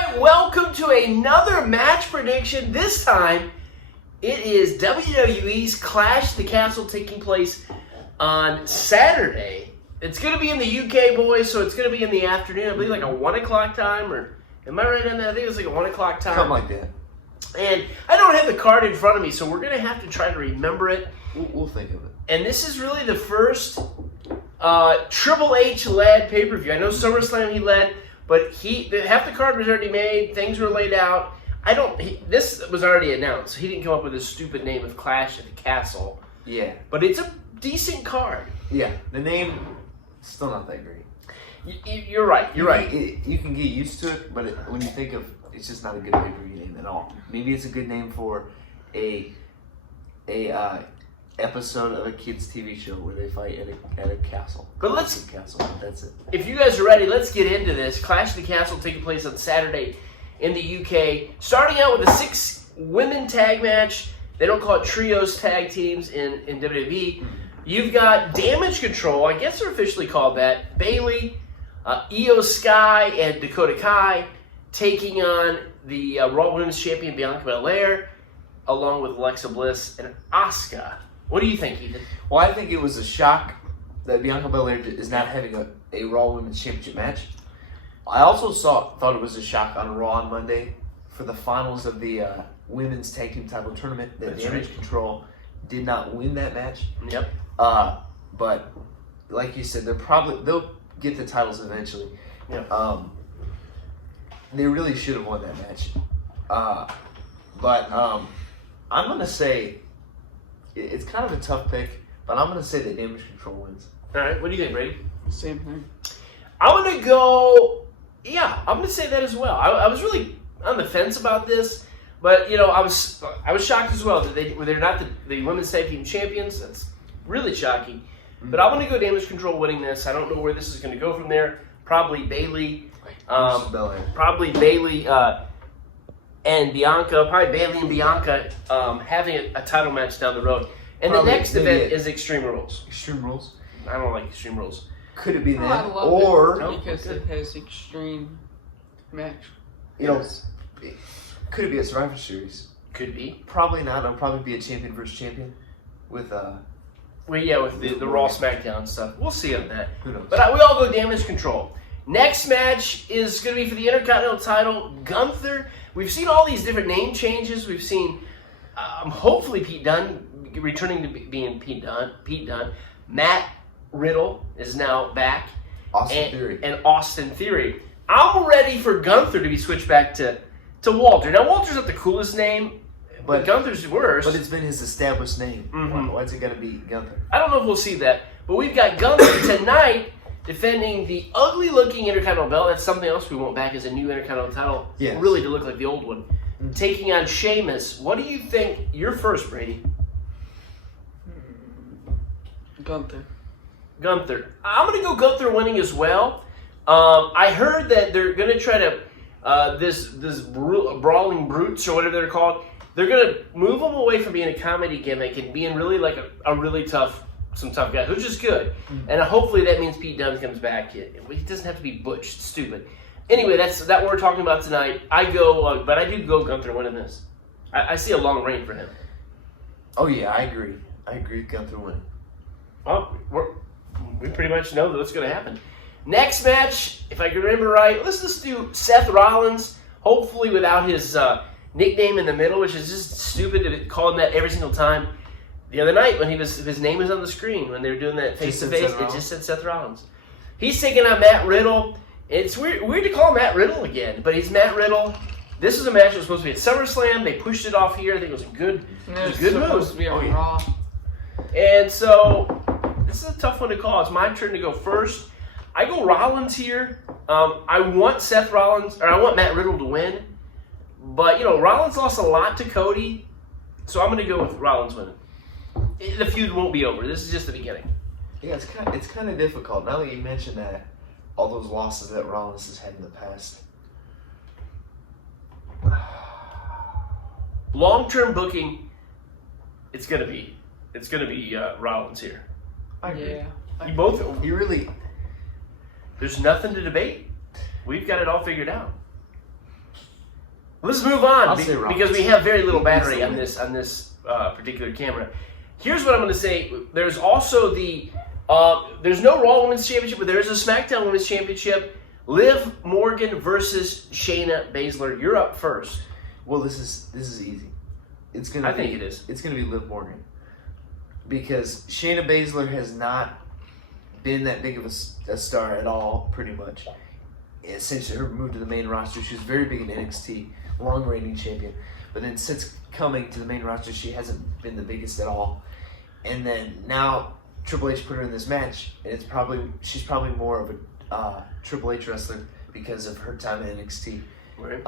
right, welcome to another match prediction. This time, it is WWE's Clash at the Castle taking place on Saturday. It's going to be in the UK, boys, so it's going to be in the afternoon. I believe like a 1 o'clock time, or am I right on that? I think it was like a 1 o'clock time. Something like that. And I don't have the card in front of me, so we're going to have to try to remember it. We'll think of it. And this is really the first Triple H led pay-per-view. I know SummerSlam he led, but half the card was already made. Things were laid out. This was already announced. He didn't come up with this stupid name of Clash at the Castle. Yeah. But it's a decent card. Yeah. The name, still not that great. You're right. You're right. You can get used to it, but when you think of, it's just not a good pay-per-view name at all. Maybe it's a good name for a episode of a kids' TV show where they fight at a castle. But that's it. If you guys are ready, let's get into this. Clash at the Castle taking place on Saturday in the UK. Starting out with a 6-women tag match. They don't call it trios tag teams in WWE. You've got Damage Control. I guess they're officially called that. Bayley, Io Sky, and Dakota Kai taking on the Raw Women's Champion Bianca Belair, along with Alexa Bliss and Asuka. What do you think, Ethan? Well, I think it was a shock that Bianca Belair is not having a Raw Women's Championship match. I also thought it was a shock on Raw on Monday for the finals of the Women's Tag Team Title Tournament that Damage Control did not win that match. Yep. But like you said, they'll get the titles eventually. Yep. They really should have won that match. But I'm gonna say it's kind of a tough pick, but I'm gonna say that Damage Control wins. All right. What do you think, Brady? Same thing. I'm going to go, I'm going to say that as well. I was really on the fence about this, but, I was shocked as well that they're not the women's tag team champions. That's really shocking. Mm-hmm. But I'm going to go Damage Control winning this. I don't know where this is going to go from there. Probably Bayley. Probably Bayley and Bianca. Probably Bayley and Bianca having a title match down the road. And the next event is Extreme Rules. Extreme Rules? I don't like Extreme Rules. Could it be that? I love it because it has extreme match. Could it be a Survivor Series? Could be. Probably not. It'll probably be a champion versus champion with with the Raw SmackDown stuff. We'll see on that. Who knows? But we all go Damage Control. Next match is going to be for the Intercontinental title. Gunther. We've seen all these different name changes. We've seen hopefully Pete Dunne returning to being Pete Dunne. Matt Riddle is now back. Austin Theory. I'm ready for Gunther to be switched back to Walter. Now, Walter's not the coolest name, but Gunther's worse. But it's been his established name. Mm-hmm. Why's it going to be Gunther? I don't know if we'll see that. But we've got Gunther tonight defending the ugly-looking Intercontinental belt. That's something else we want back as a new Intercontinental title. Yes. Really to look like the old one. Mm-hmm. Taking on Sheamus. What do you think? You're first, Brady. Gunther. I'm going to go Gunther winning as well. I heard that they're going to try to, this Brawling Brutes or whatever they're called, they're going to move them away from being a comedy gimmick and being really like a really tough guy, who's just good. Mm-hmm. And hopefully that means Pete Dunne comes back. He doesn't have to be butch. It's stupid. Anyway, that's what we're talking about tonight. But I do go Gunther winning this. I see a long reign for him. Oh, yeah, I agree. Gunther winning. Well, we pretty much know what's going to happen. Next match, if I can remember right, let's do Seth Rollins, hopefully without his nickname in the middle, which is just stupid to call him that every single time. The other night, when his name was on the screen, when they were doing that face-to-face, it just said Seth Rollins. He's taking on Matt Riddle. It's weird to call him Matt Riddle again, but he's Matt Riddle. This was a match that was supposed to be at SummerSlam. They pushed it off here. I think it was a good move. Supposed to be on Raw. And so this is a tough one to call. It's my turn to go first. I go Rollins here. I want Matt Riddle to win. But, Rollins lost a lot to Cody. So I'm going to go with Rollins winning. The feud won't be over. This is just the beginning. Yeah, it's kind of difficult. Now that you mention that, all those losses that Rollins has had in the past. Long-term booking, it's going to be Rollins here. I agree. Yeah. You really. There's nothing to debate. We've got it all figured out. Let's move on I'll say Rollins. because we have very little battery on this particular camera. Here's what I'm going to say. There's also there's no Raw Women's Championship, but there is a SmackDown Women's Championship. Liv Morgan versus Shayna Baszler. You're up first. Well, this is easy. I think it is. It's gonna be Liv Morgan because Shayna Baszler has not been that big of a star at all, pretty much. Since her move to the main roster, she was very big in NXT, long reigning champion. But then since coming to the main roster, she hasn't been the biggest at all. And then now Triple H put her in this match, and she's probably more of a Triple H wrestler because of her time in NXT. Right.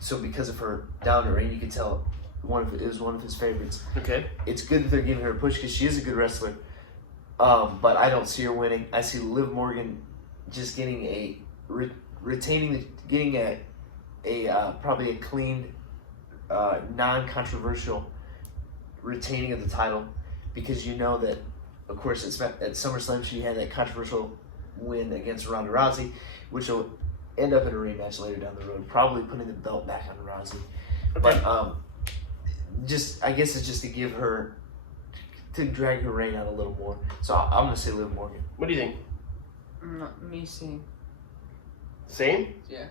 So because of her dominant reign, you can tell it was one of his favorites. Okay. It's good that they're giving her a push because she is a good wrestler. But I don't see her winning. I see Liv Morgan just getting probably a clean, non-controversial retaining of the title, because you know that, of course, at SummerSlam she had that controversial win against Ronda Rousey, which will end up in a rematch later down the road, probably putting the belt back on Rousey. Okay. But I guess it's just to drag her reign out a little more. So I'm going to say Liv Morgan. What do you think? Me same. Same? Yeah.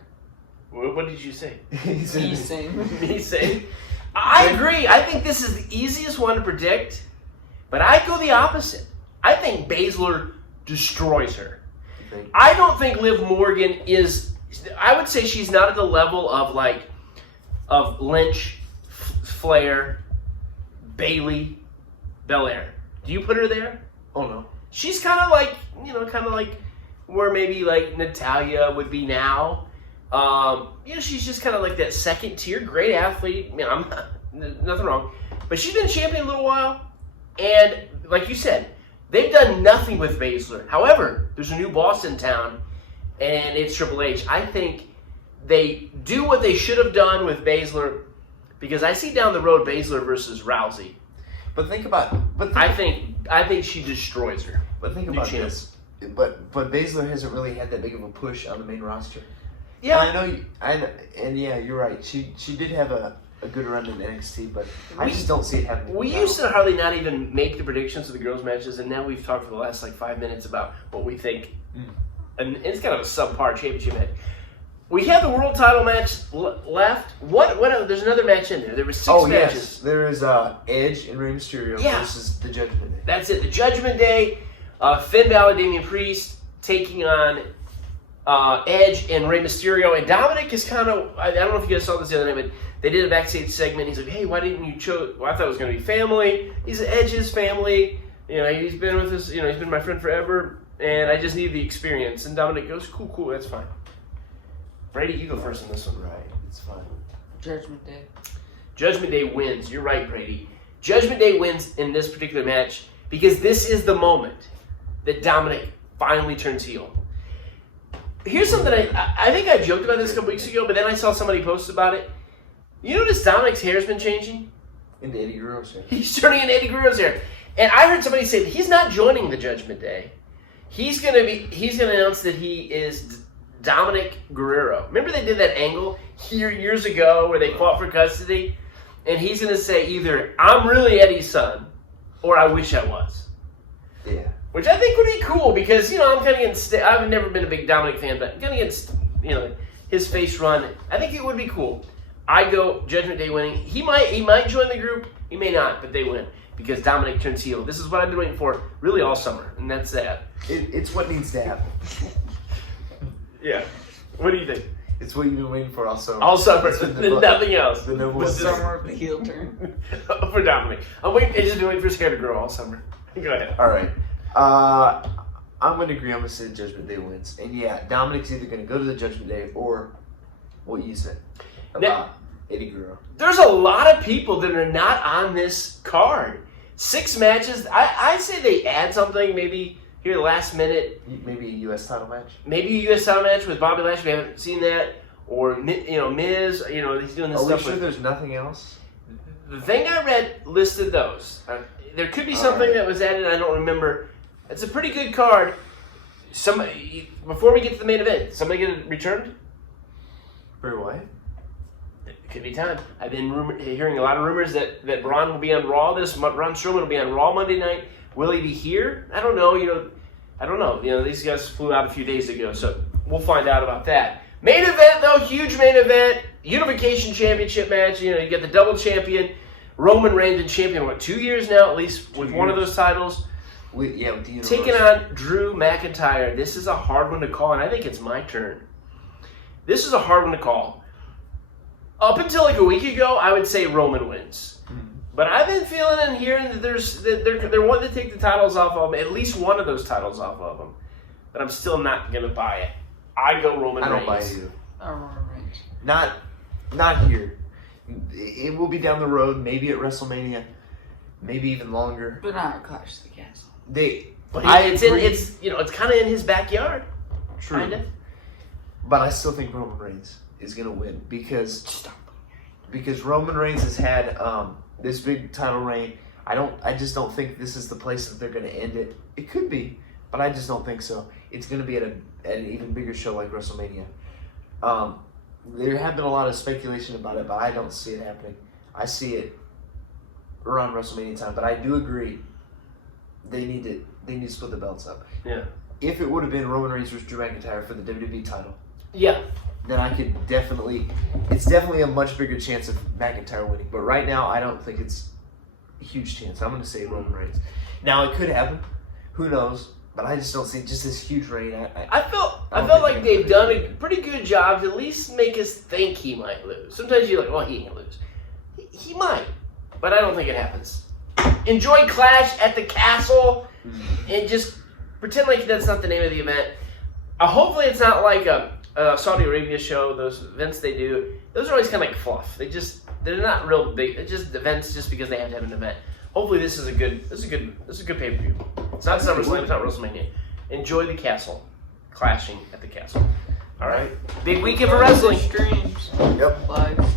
What did you say? Me same. Me same? I agree. I think this is the easiest one to predict, but I go the opposite. I think Baszler destroys her. I don't think Liv Morgan is. I would say she's not at the level of Lynch, Flair, Bayley, Belair. Do you put her there? Oh no. She's kind of like where maybe like Natalya would be now. She's just kind of like that second tier, great athlete. I mean, I'm nothing wrong, but she's been champion a little while, and like you said, they've done nothing with Baszler. However, there's a new boss in town, and it's Triple H. I think they do what they should have done with Baszler, because I see down the road Baszler versus Rousey. I think she destroys her. But think about this. But Baszler hasn't really had that big of a push on the main roster. Yeah, and you're right. She did have a good run in NXT, but I just don't see it happening. We used to hardly not even make the predictions of the girls' matches, and now we've talked for the last 5 minutes about what we think. And it's kind of a subpar championship match. We have the world title match left. What? There's another match in there. There were 6 matches. Yes. There is Edge and Rey Mysterio versus the Judgment Day. That's it. The Judgment Day. Finn Balor, Damian Priest taking on Edge and Rey Mysterio. And Dominik is kind of, I don't know if you guys saw this the other night, but they did a backstage segment. He's like, hey, why didn't you choose? Well, I thought it was going to be family. He's Edge's family. He's been with us. He's been my friend forever. And I just need the experience. And Dominik goes, cool, that's fine. Brady, you go first on this one. Right, it's fine. Judgment Day. Judgment Day wins. You're right, Brady. Judgment Day wins in this particular match because this is the moment that Dominik finally turns heel. Here's something I think I joked about this a couple weeks ago, but then I saw somebody post about it. You notice Dominik's hair's been changing? Into Eddie Guerrero's hair. He's turning into Eddie Guerrero's hair. And I heard somebody say that he's not joining the Judgment Day. He's gonna announce that he is Dominik Guerrero. Remember they did that angle here years ago where they fought for custody? And he's going to say either, I'm really Eddie's son, or I wish I was. Yeah. Which I think would be cool because, I'm kind of getting, I've never been a big Dominik fan, but I'm kind of getting, his face run. I think it would be cool. I go Judgment Day winning. He might join the group. He may not, but they win because Dominik turns heel. This is what I've been waiting for really all summer, and that's that. It's what needs to happen. Yeah. What do you think? It's what you've been waiting for all summer. All summer. Nothing else. The noble Summer of the heel turn. For Dominik. I've just been waiting for his hair to grow all summer. Go ahead. All right. I'm going to agree. I'm going to say Judgment Day wins. And yeah, Dominik's either going to go to the Judgment Day or what you said about Eddie Guerrero. There's a lot of people that are not on this card. 6 matches. I say they add something maybe here last minute. Maybe a U.S. title match? Maybe a U.S. title match with Bobby Lashley. We haven't seen that. Or, Miz, he's doing this stuff. Are we sure there's nothing else? The thing I read listed those. There could be something that was added, I don't remember. It's a pretty good card. Before we get to the main event, somebody get it returned? Bray Wyatt? Could be time. I've been hearing a lot of rumors that Braun will be on Raw. Braun Strowman will be on Raw Monday night. Will he be here? I don't know. I don't know. These guys flew out a few days ago, so we'll find out about that. Main event, though, huge main event. Unification Championship match. You get the double champion. Roman Reigns been champion, 2 years now, at least, with one of those titles. With the taking on Drew McIntyre. This is a hard one to call, and I think it's my turn. This is a hard one to call. Up until like a week ago, I would say Roman wins. But I've been feeling and hearing that they're wanting to take the titles off of him, at least one of those titles off of him. But I'm still not going to buy it. I go Roman Reigns. I don't buy it either. Roman Reigns. Not here. It will be down the road, maybe at WrestleMania, maybe even longer. But not at Clash of the Castle. It's kind of in his backyard. True. Kinda. But I still think Roman Reigns is going to win because Roman Reigns has had this big title reign. I just don't think this is the place that they're going to end it. It could be, but I just don't think so. It's going to be at an even bigger show like WrestleMania. There have been a lot of speculation about it, but I don't see it happening. I see it around WrestleMania time, but I do agree they need to split the belts up. Yeah. If it would have been Roman Reigns versus Drew McIntyre for the WWE title, yeah, then I could it's definitely a much bigger chance of McIntyre winning. But right now, I don't think it's a huge chance. I'm going to say Roman Reigns. Now, it could happen. Who knows? But I just don't see just this huge reign. I felt like they've done a pretty good job to at least make us think he might lose. Sometimes you're like, well, he ain't lose. He might, but I don't think it happens. Enjoy Clash at the Castle, and just pretend like that's not the name of the event. Hopefully, it's not like a Saudi Arabia show. Those events they do, those are always kind of like fluff. They're not real big. It's just events just because they have to have an event. Hopefully, this is a good pay per view. It's not SummerSlam. It's not WrestleMania. Enjoy the Castle, clashing at the Castle. All right, big weekend for wrestling. Streams. Yep. Live.